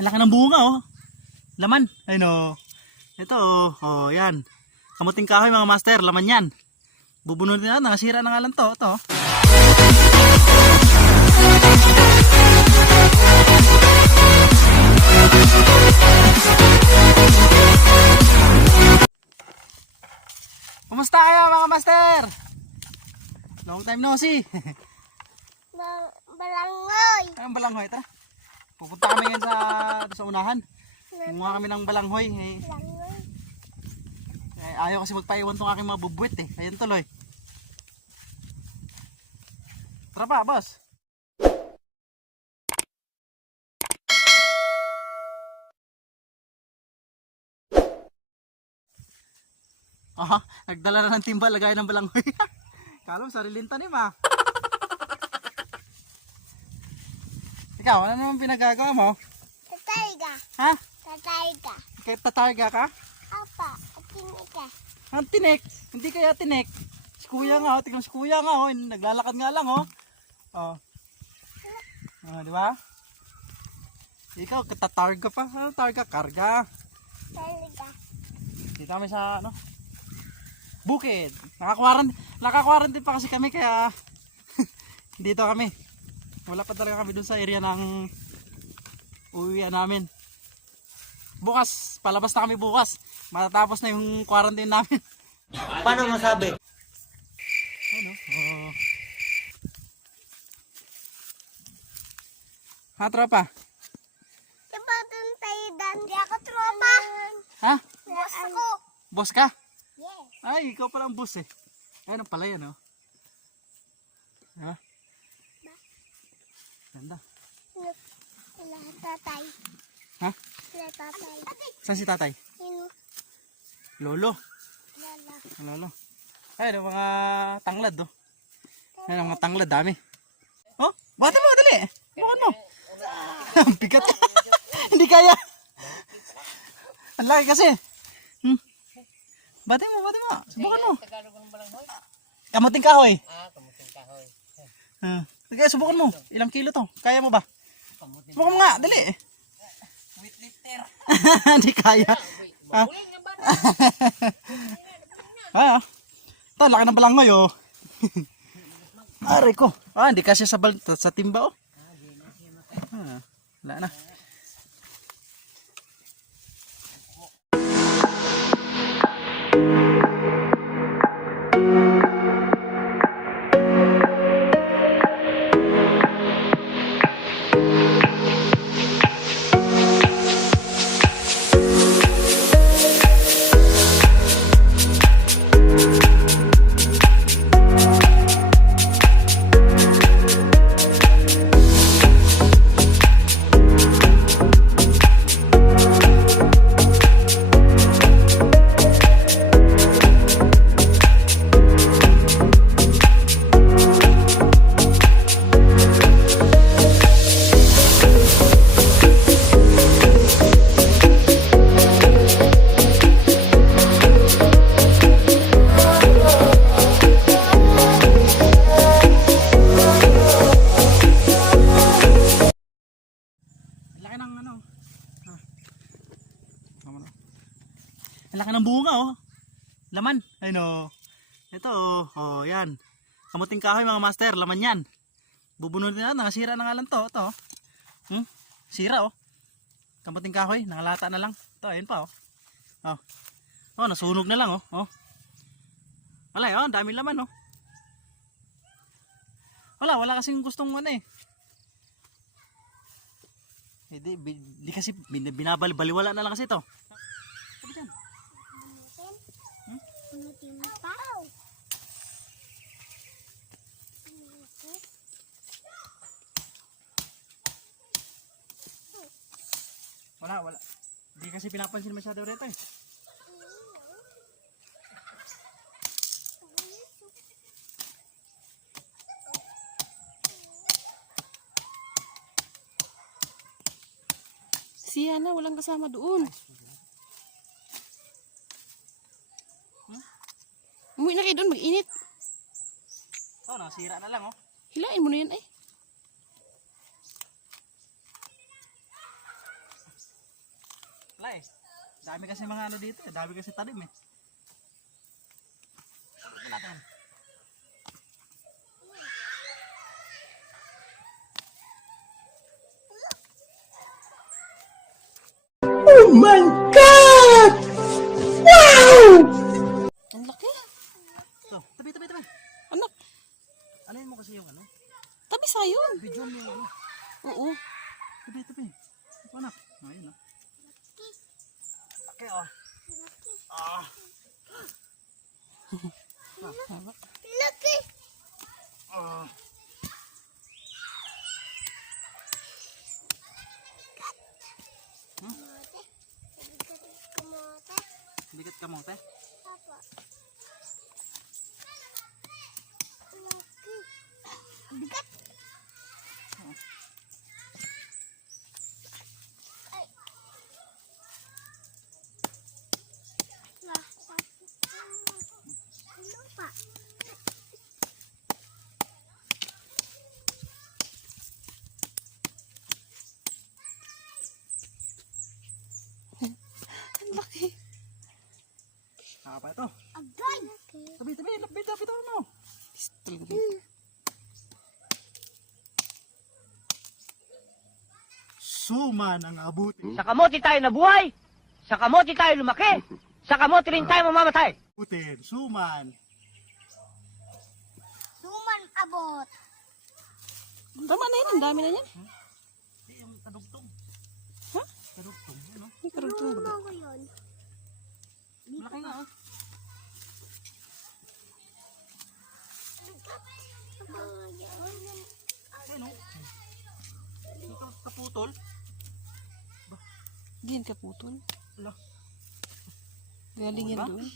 Ang laki ng bunga oh. Laman. Ayun oh. Ito oh. Oh, yan. Kamuting kahoy mga master, laman yan. Bubunutin na, nakasira na nga lang to. Ito. Kumusta kayo mga master? Long time no see. Balanghoy. Anong balanghoy? Tara. Pupunta kami ngayon sa unahan. Kumuha kami ng balanghoy. Ayaw kasi magpaiwan tong aking mga bubuwit eh. Ayun tuloy. Tara pa, boss. Aha, nagdala na ng timba, lagay ng balanghoy. Kala mo, sariling tanim ah. Ikaw, ano naman pinagagawa mo? Tatarga. Ha? Tatarga. Kahit tatarga ka? Apa? Atinita. Ang tinik. Hindi kaya tinik. Si kuya nga, tignan si kuya nga, oh. Naglalakad nga lang, oh. Oh. Oh, di ba? Ikaw, tatarga pa. Ano targa? Karga. Tatarga. Dito kami sa, ano? Bukid. Naka-quarantine pa kasi kami, kaya dito kami. Wala pa talaga kami dun sa area ng uwian namin. Bukas, palabas na kami bukas. Matatapos na yung quarantine namin. Paano masabi? Ano? Oh. Ha, tropa? Diba dun tayo dan? Di ako tropa. Ha? Boss ako. Boss ka? Yes. Ay, ikaw pala ang boss eh. Ayun pala yan, oh. Ha? Ganda. Wala tatay. Ha? Wala tatay. Saan si tatay? Sino? Lolo. Lala. Lolo. Ayun, mga tanglad, oh. Ayun, mga tanglad, dami. Oh, bati mo, dali. Bukan mo. Ang bigat. Hindi kaya. Ang laki kasi. Bati mo, bati mo. Subukan mo. Kamuting kahoy. Kamuting kahoy. Sige, subukan mo. Ilang kilo to? Kaya mo ba? Subukan mo nga, dali. Weightlifter. Hindi kaya. Ah. Ito, laki ng balanghoy, oh. Aray ko. Hindi kasi sa timba, oh. Wala na. Ang laki ng bunga oh. Laman. Ayun oh. Ito oh. Oh, yan. Kamuting kahoy mga master, laman yan. Bubunutin na, nakasira na nga lang to. Ito oh. Sira oh. Kamuting kahoy, nakalata na lang. Ito, ayun pa oh. Oh. Oh, nasunog na lang oh. Oh. Wala oh, dami laman oh. Wala kasing gustong ano eh. Hindi kasi binabaliwala na lang kasi ito. Sabi dyan. Wala. Hindi kasi pinapansin masyado rito eh. Siya na, walang kasama doon. Umuwi na kayo doon, mag-init. Oh, nasira na lang oh. Hilain mo na yan eh. eh. Dami kasi mga ano dito eh. Dami kasi talim eh. Tignan natin. Ang laki. So, tabi. Anak, Ano mo kasi yung ano? tabi sayon. Video mo yung ano. Oo. Tabi. Ito anak. Ayun ah. Laki oh. Ah. Laki. Ah. Kamote. Bigat kamote. Papa. Laki. Bigat. Ay. Wah, ano pa? Ang laki. Apa ito? Agay. Tabi. Lapit mo. Talaga. Suman ang abuti. Sa kamote tayo nabuhay. Sa kamote tayo lumaki. Sa kamote rin tayo mamamatay. Abutin. Suman. Suman abot. Tama na yan. Ang dami na yan. Yung kadugtong. Ha? Kadugtong. Ano? May karugtong baga. Ano ko yun? Malaki nga oh. Ano? Ito kaputol. Diyan ka putol. Ala. Galing yan Ba? doon.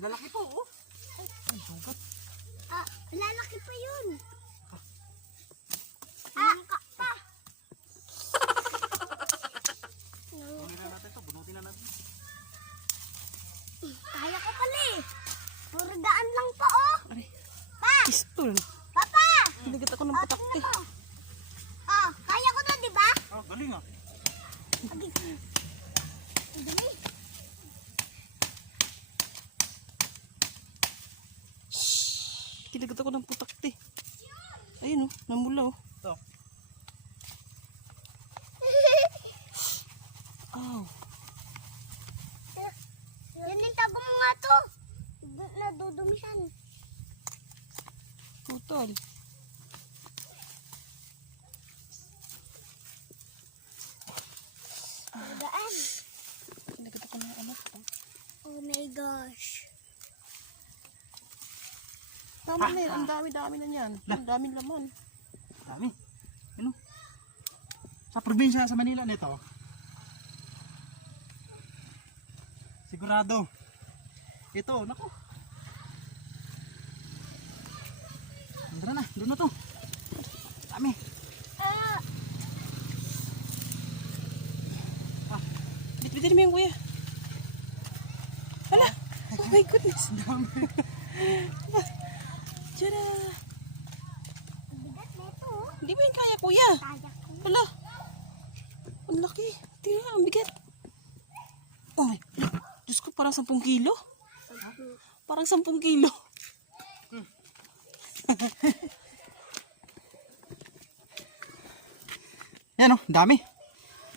Lalaki po oh. Ay, sugat. Ah, lalaki pa yun. Ah, pa. Bunutin na natin ito. Bunutin na natin. Kaya ko pala eh. Puro daan lang pa oh. Aray. Pa! Pistol. Papa! Pinagat ako ng Oh, patak tingnan eh. mo. Oh, kaya ko na, di ba? Oh, galing ah. Ang dali. Kinagat ako ng putak eh. Ayun oh. Namula oh. Ito. Aw. Yan yung tabong mo nga to. Nadudumisan. Putol. Daan. Kinagat ako ng ano. Oh my gosh. Tama na yan. Ang dami-dami na yan. Ang daming laman. Dami. Ano? Sa probinsya sa Manila nito. Sigurado. Ito, nako. Doon na to. Dami. Bitbitin mo yung kuya. Hala! Oh my goodness! Diyan na! Bigat na ito oh. Hindi mo yung kaya kuya! Kaya ko. Hala! Ang laki! Tingnan nga, ang bigat! Oh my God! Diyos ko, parang 10 kilo. Parang 10 kilo. Yan oh, dami.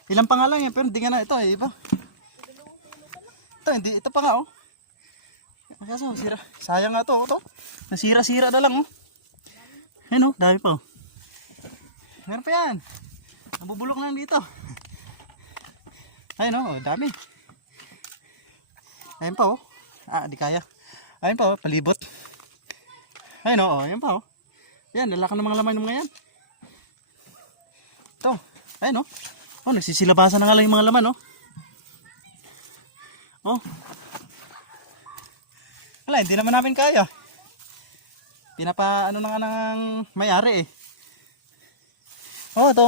Ilang pa nga lang yan, pero hindi nga na ito eh, iba. Ito, hindi, ito pa nga oh. Kaso, sira. Sayang nga to, oh, to. Nasira-sira na lang oh. Yan oh, dami pa oh. Meron pa yan. Nabubulok lang dito. Ayun oh, dami. Ayun pa oh. Ah, di kaya. Ayun pa oh, palibot. Ayun oh, ayun pa oh. Yan, lalaki ng mga laman ng mga yan. Ito, ayun oh. Oh, nagsisilabasan na nga lang yung mga laman oh. Oh. Wala, hindi naman namin kaya. Pinapa ano na nga ng may-ari eh. Oh, ito.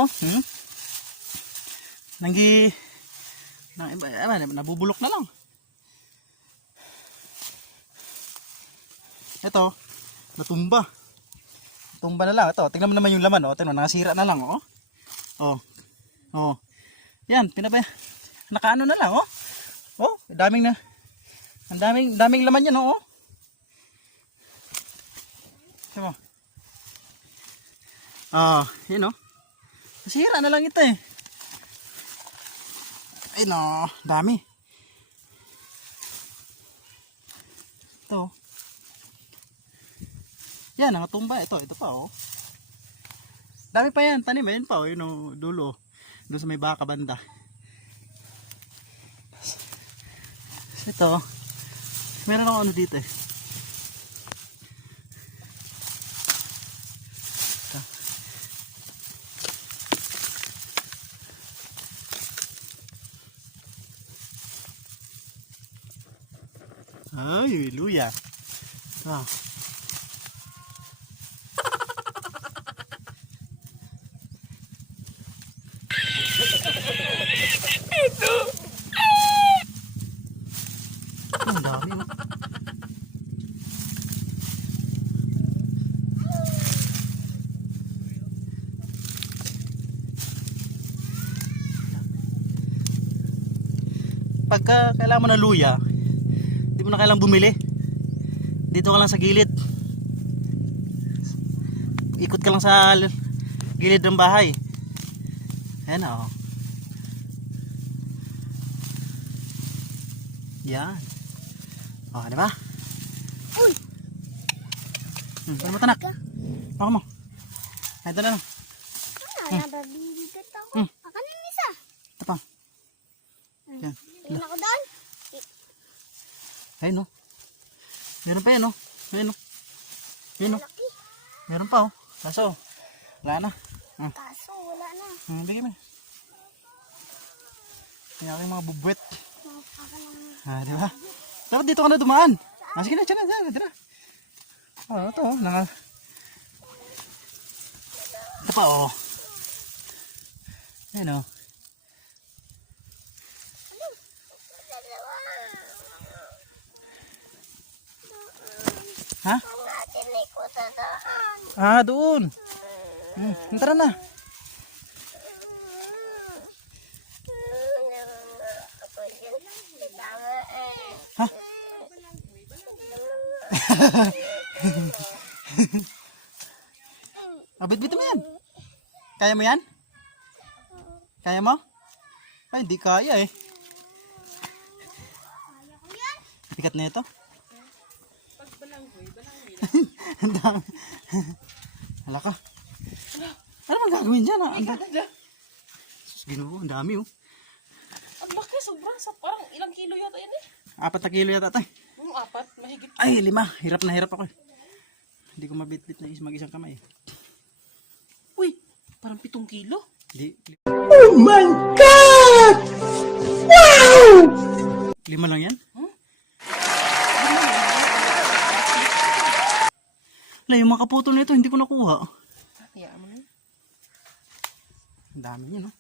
Nabubulok na lang. Ito, natumba. Tumba na lang. Ito, tingnan mo naman yung laman. Oh. Tingnan mo, nakasira na lang. Oh. Oh. Oh. Yan, Nakaano na lang, oh. Oh, daming na. Ang daming laman yan, oh. Tingnan mo. Yun, oh. Nasira na lang ito, eh. Ay, no. Dami. Ito. Yan, nangatumba. Ito pa, oh. Dami pa yan. Tanim, ayun pa, oh. Yun, oh. Dulo. Doon sa may baka banda. Ito. Meron ako ano dito, eh. Ito. Ay, luya. Ito. Ang dami, oh. Pagka kailangan mo ng luya, hindi mo na kailangang bumili. Dito ka lang sa gilid. Ikot ka lang sa gilid ng bahay. Ayan, oh. Yan. Oh, di ba? Uy! Paano mo tanak? Baka mo. Ay, ito na lang. Nababigat ako. Baka na yung isa. Ito pa. Yan. Tingin ako doon. Ayun, oh. Meron pa yan, oh. Ayun, oh. Ayun, oh. Laki. Meron pa, oh. Kaso, wala na. Kaso wala na. Bigay mo. Kaya aking mga bubwet. Di ba? Dapat dito ka na dumaan. Sige na, dyan na, dyan na. Oh, ito, oh. Ito pa, oh. Ayun, oh. Ha? Ang natin ay kutadahan. Doon. Tara na. Ha? Bit-bit mo yan. Kaya mo yan? Kaya mo? Ay, hindi kaya, eh. Bigat na ito. Ang dami. Hala ka. Ano bang gagawin dyan? Ang dami. Sus, Ginoo, ang dami, oh. Ang laki, sobrang sa parang ilang kilo yata yan eh. 4 na kilo yata tayo. Yung 4, mahigit. Ay, 5. Hirap na hirap ako, eh. Hindi ko mabit-bit na mag-isang kamay, eh. Uy, parang 7 kilo. Di. Oh my God! Wow! 5 lang yan? Wala, yung mga kaputol na ito, hindi ko nakuha. Hayaan mo na. Ang dami niya, no?